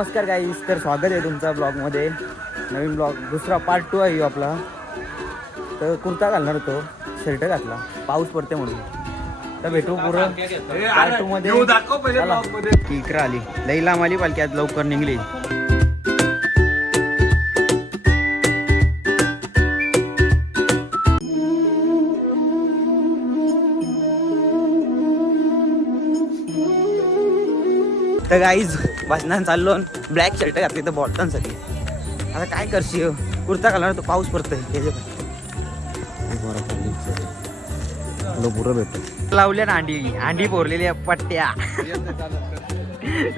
नमस्कार गाईस, तर स्वागत आहे तुमचा ब्लॉगमध्ये. नवीन ब्लॉग दुसरा पार्ट 2 आहे आपला. तर कुर्ता घालणार होतो, शर्ट घातला, पाऊस पडते म्हणून. तर भेटू पुरं पार्ट 2 मध्ये. इकडे आली लई लांब आली पालखी, आज लवकर निघली. तर गाईज वाचनान चाललो, ब्लॅक शर्ट घातली तर बॉटनसाठी. आता काय करशील, कुर्ता घालणार तो पाऊस पडतोय. पुरं भेटतो लावल्या ना अंडी पोरलेली पट्ट्या.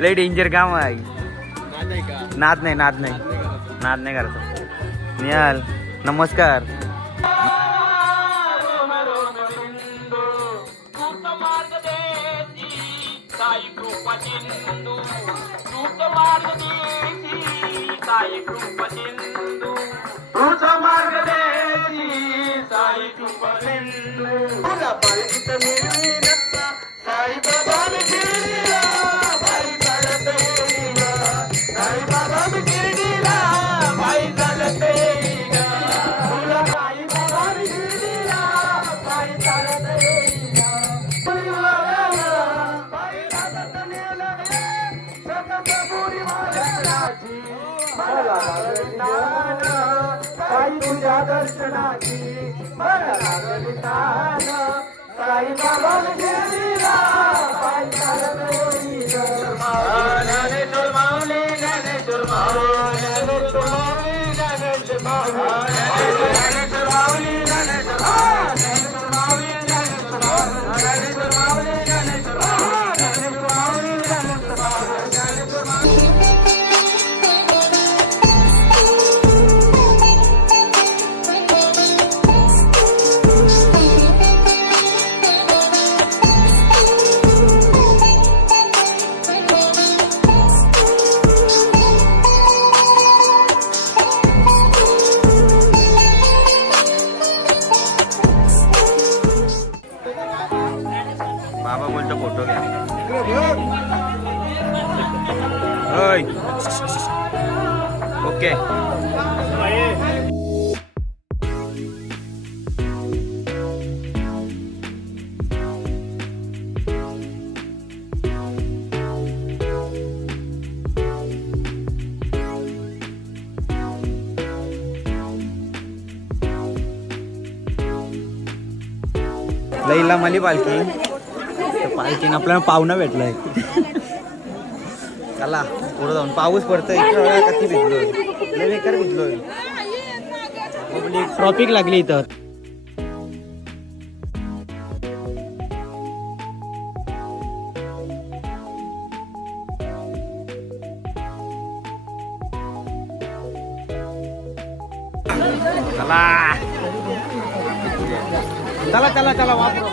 लय डेंजर काम आहे. नाद नाही करतो. निहाल नमस्कार. बाबा बोलतो फोटो घ्या. ओके. लईला माली पालखी. पालखीनं आपल्याला पाहुणा भेटलाय. चला पुढे जाऊन. पाऊस पडतोय, कधी भिजलोय, लय बेकार भिजलोय. ट्रॉफिक लागली इथं. चला चला चला वापरू.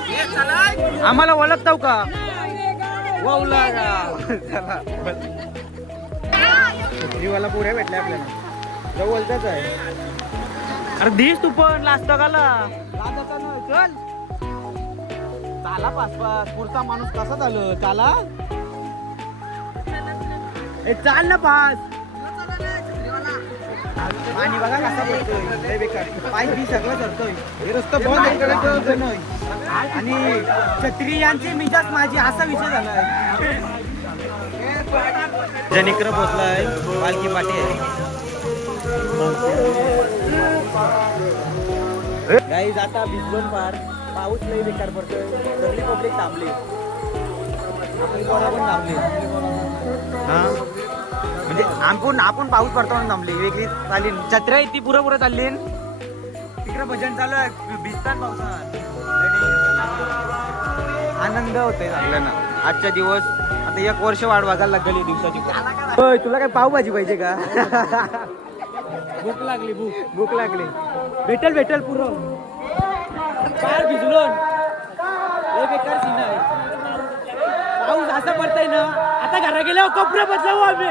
आम्हाला ओळखताव का? वावला चला पुऱ्या भेटल्या आपल्याला. जवळचाच आहे. अरे दिस तू पण लास्ट गाला चल. चाला पास पुढचा माणूस कसा झालं. चाला चाल ना पास. पाणी बघा कसा पडतोय, बेकार. पाय बी सगळं चढतोय. हे रस्ता बंद आणि छत्री यांची मिजाज माझी असा विषय झालाय. जनिकर पोचलाय पालखी पाठी आहे. गाईज आता भिजलोन पार. पाऊस लई बेकार पडतोय. सगळी पब्लिक थांबली, आपली पोरं पण थांबली. हा म्हणजे आपण पाऊस पडतो म्हणून थांबली. वेगळी चालली छत्र्या ती पुरं चालली. तिकडे भजन चालू आहे, भिजतात पावसात. आनंद होतोय आपल्याला आजच्या दिवस. आता 1 वर्ष वाट बघायला लागली दिवसाची. तुला काय पावभाजी पाहिजे का? भूक लागली. भेटल पुरं. पार भिजलो. लय बेकार सीन आहे. पाऊस असा पडतोय ना. आता घरा गेल्यावर कपडे बदलावू आम्ही.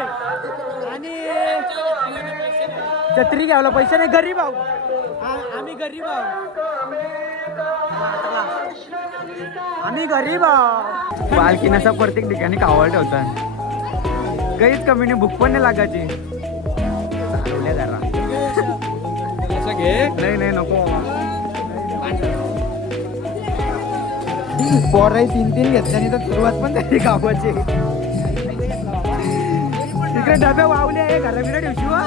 आणि छत्री घ्यायला पैसे नाही. गरीब आहो आम्ही, गरीब आहो आम्ही. पालखीनं असं प्रत्येक ठिकाणी कावळ ठेवतात. काहीच कमी नाही, भूक पण नाही लागायची. चालवल्या जरा. नाही नाही नको. पोराई 3-3 घेतल्याने तर सुरुवात पण झाली गावाची. तिकडे डबे वावले आहे घराबिरा ठेवशी वा.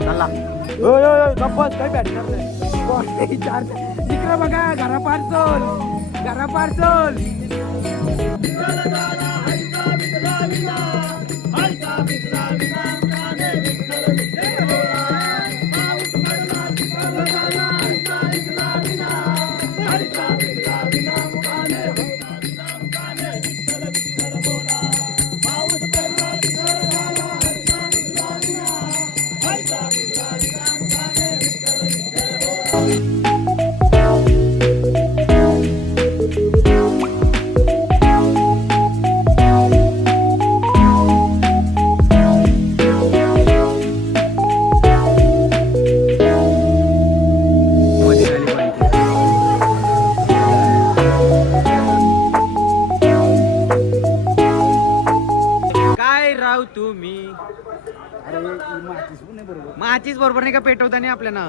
चला गप्पस काही भेटणार नाही. इकडे बघा घरा पार्सल, घरा पार्सल. तुम्ही माचीच बरोबर नाही का पेटवताना आपल्याला.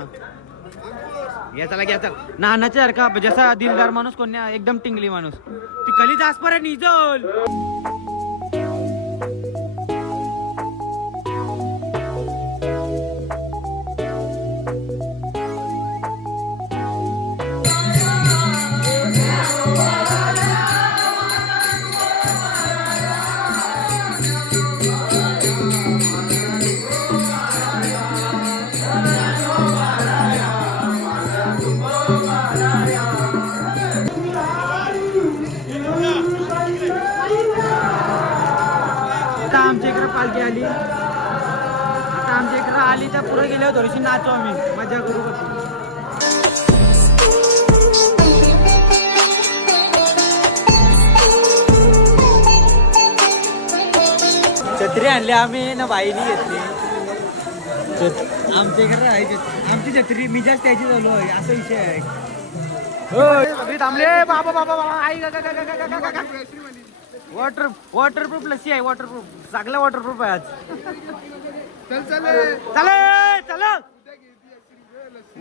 याचा घ्यायचा नानाच्या सारखा जसा दिलदार माणूस कोण नाही, एकदम टिंगली माणूस. ती कली जास्पर निजल. आमच्या इकडे पालखी आली. आता आमच्या इकडे आली तर पुढे गेल्यावर थोडीशी नाचू आम्ही, मजा करू. छत्री आणली आम्ही ना, बाईनी घेतली. आमच्या इकडे राहायची आमची छत्री, मी जास्त त्याची झालो आहे असा विषय आहे. थांबले बाबा बाबा बाबा आई वॉटरप्रूफ लस्सी आहे. वॉटरप्रूफ सगळं वॉटरप्रूफ आहे आज. चला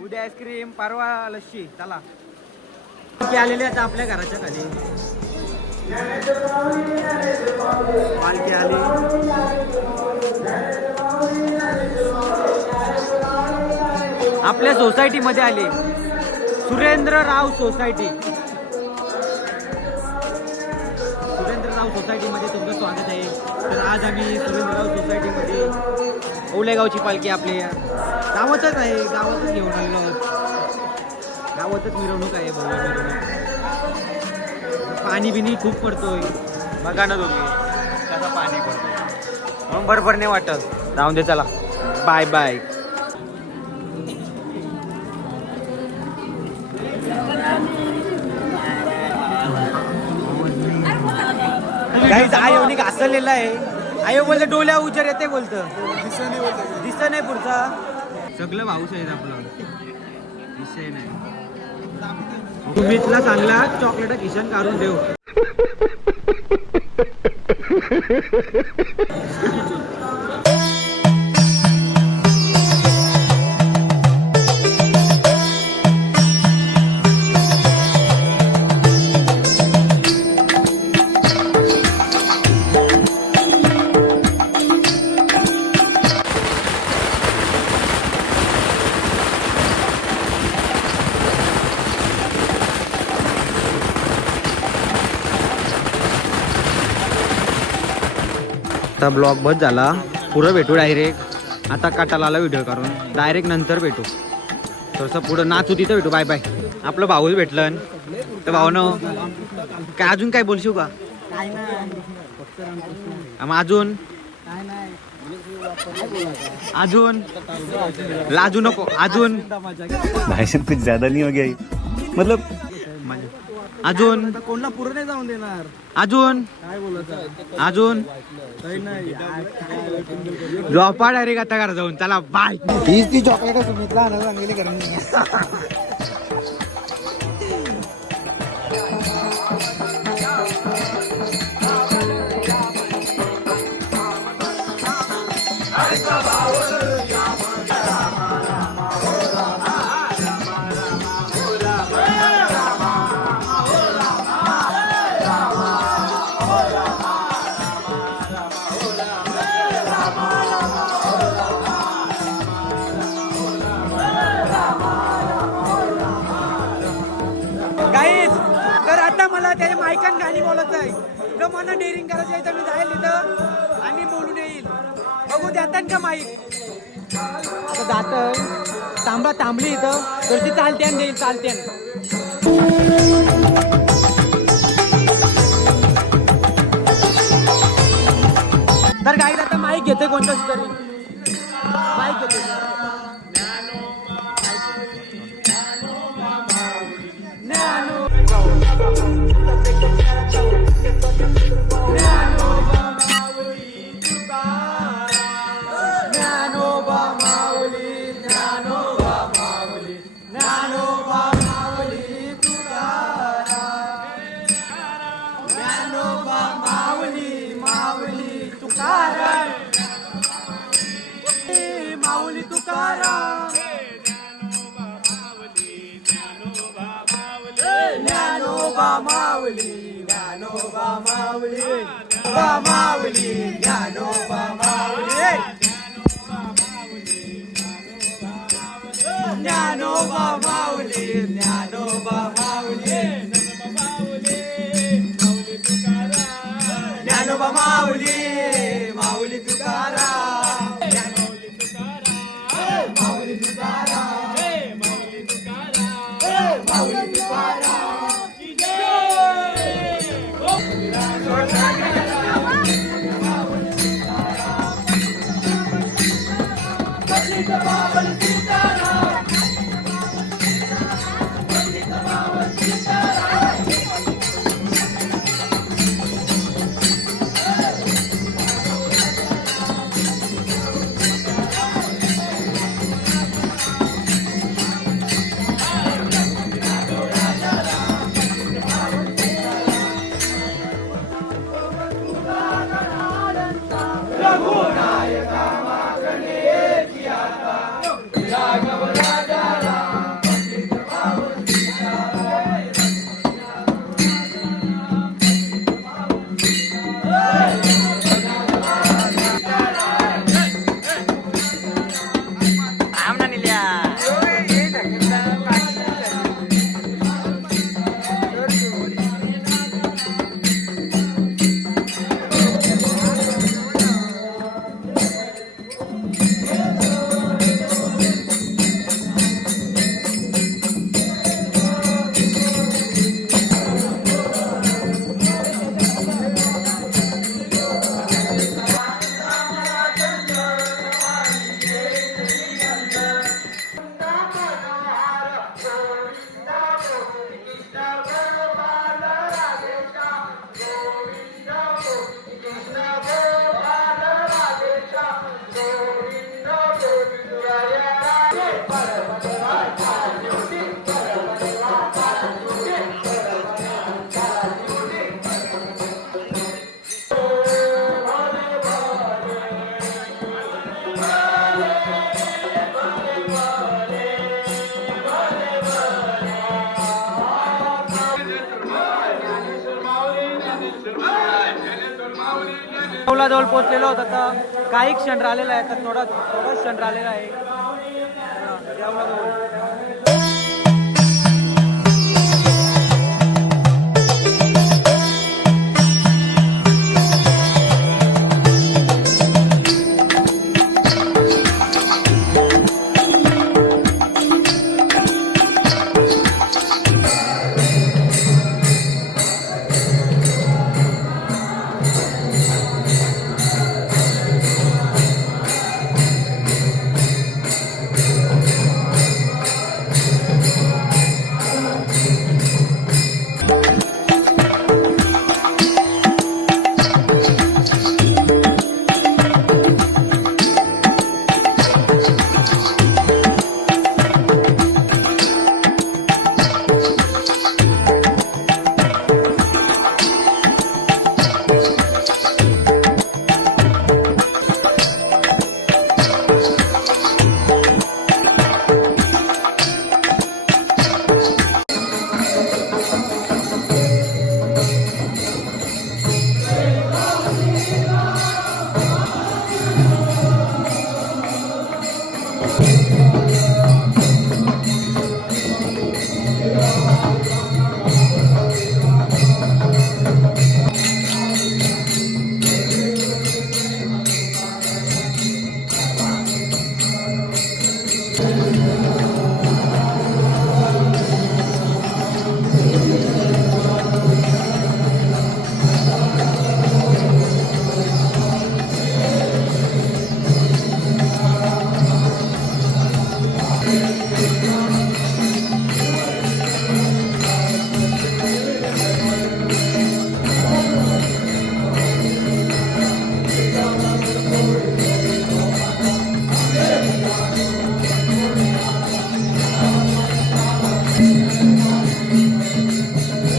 उद्या आईस्क्रीम, परवा लस्सी. चला आलेले आता आपल्या घराच्या खाली पालखी आली. आपल्या सोसायटी मध्ये आली, सुरेंद्रराव सोसायटी. सुरेंद्रराव सोसायटीमध्ये तुमचं स्वागत आहे. तर आज आम्ही सुरेंद्रराव सोसायटीमध्ये ओलेगावची पालखी आपल्या गावातच आहे, गावातच घेऊन आलेलो आहोत. गावातच मिरवणूक आहे, भव्य मिरवणूक. पाणी बिनी खूप पडतोय, बघा ना तुम्ही कसं पाणी पडतोय, म्हणून बरोबर नाही वाटत. जाऊन दे, चला बाय बाय. काही आयो नाही घासलेला आहे. आयो बोलते डोल्या उचर येते, बोलतं दिसत नाही पुढचा. सगळं भाऊस आहे आपलं, विषय नाही. तुम्हीतला चांगला चॉकलेट किशन काढून देऊ. आता ब्लॉग बस झाला, पुढं भेटू डायरेक्ट. आता काटाला व्हिडिओ करून डायरेक्ट नंतर भेटू. थोडंसं पुढं नाचू, तिथं भेटू. Bye bye. आपलं भाऊच भेटलं तर भाऊनं काय अजून काय बोलशील का? मग अजून अजून लाजू नको. अजून भाषण कुछ ज्यादा नहीं हो गया मतलब अजून कोणला पूर्ण नाही जाऊन देणार. अजून काय बोलत अजून ड्रॉपा डायरेक्ट आता करा जाऊन. चला बाय. हीच ती चॉकलेट सुमितला आणायला सांगितली कारण मायकान गाणी बोलत आहे जर मला डेअरिंग करायचं आहे तर मी जाईल इथं आणि बोलून येईल बघू देतात का माईक आता जात थांबली इथं तर ती चालत्यान देईल चालत्यान तर गाईड आता माईक घेते कोणताच तरी माईक घेते माऊली तुकाराम ज्ञानोबा माऊली ज्ञानोबा माऊली माऊली ज्ञानोबा माऊली ज्ञानोबा माऊली ज्ञानोबा माऊली ज्ञानोबा माऊली माऊली तुकाराम जवळ पोहोचलेलो होता तर काही क्षण राहिलेला आहे तर थोडा क्षण राहिलेला आहे देवळाजवळ.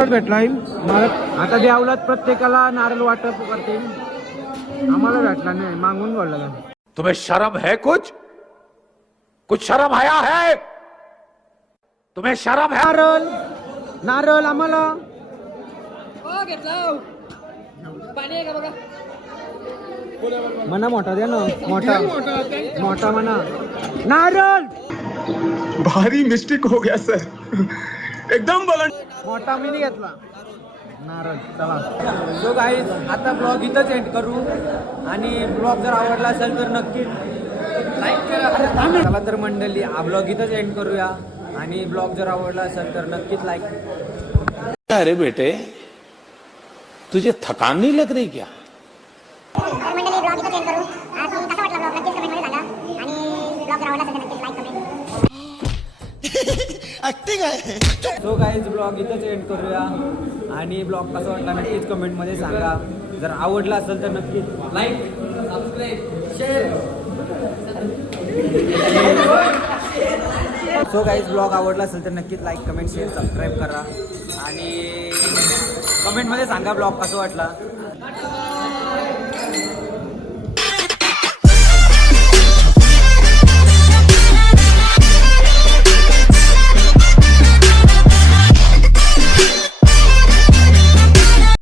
भेटलाय मला आता देवलात प्रत्येकाला नारळ वाटप करतील. आम्हाला भेटला नाही, मागून बोलला. तुम्हें शर्म है कुछ शर्म आया है तुम्हें शर्म है नारळ नारळ आम्हाला म्हणा मोठा द्या ना, मोठा मोठा म्हणा नारळ. भारी मिस्टेक हो गया सर एकदम बुलंद मोठा मी नाही घेतला नारळ. चला सो गाईज आता ब्लॉग इथंच एंड करू आणि ब्लॉग जर आवडला असेल तर नक्की लाईक करा. चला तर मंडळी हा ब्लॉग इथंच एंड करूया आणि ब्लॉग जर आवडला असेल तर नक्कीच लाईक. अरे बेटे तुझे थकान नहीं लग रही क्या मंडळी ब्लॉग इथं चेंज करू. कसा वाटला ब्लॉग नक्कीच कमेंटमध्ये सांगा आणि ब्लॉग जर आवडला असेल तर नक्कीच like comment. So guys blog इथंच एंड करूया आणि ब्लॉग कसा वाटला नक्कीच कमेंटमध्ये सांगा. जर आवडला असेल तर नक्कीच like subscribe share. So guys blog आवडला असेल तर नक्कीच लाईक कमेंट शेअर सबस्क्राईब करा आणि कमेंटमध्ये सांगा ब्लॉग कसा वाटला.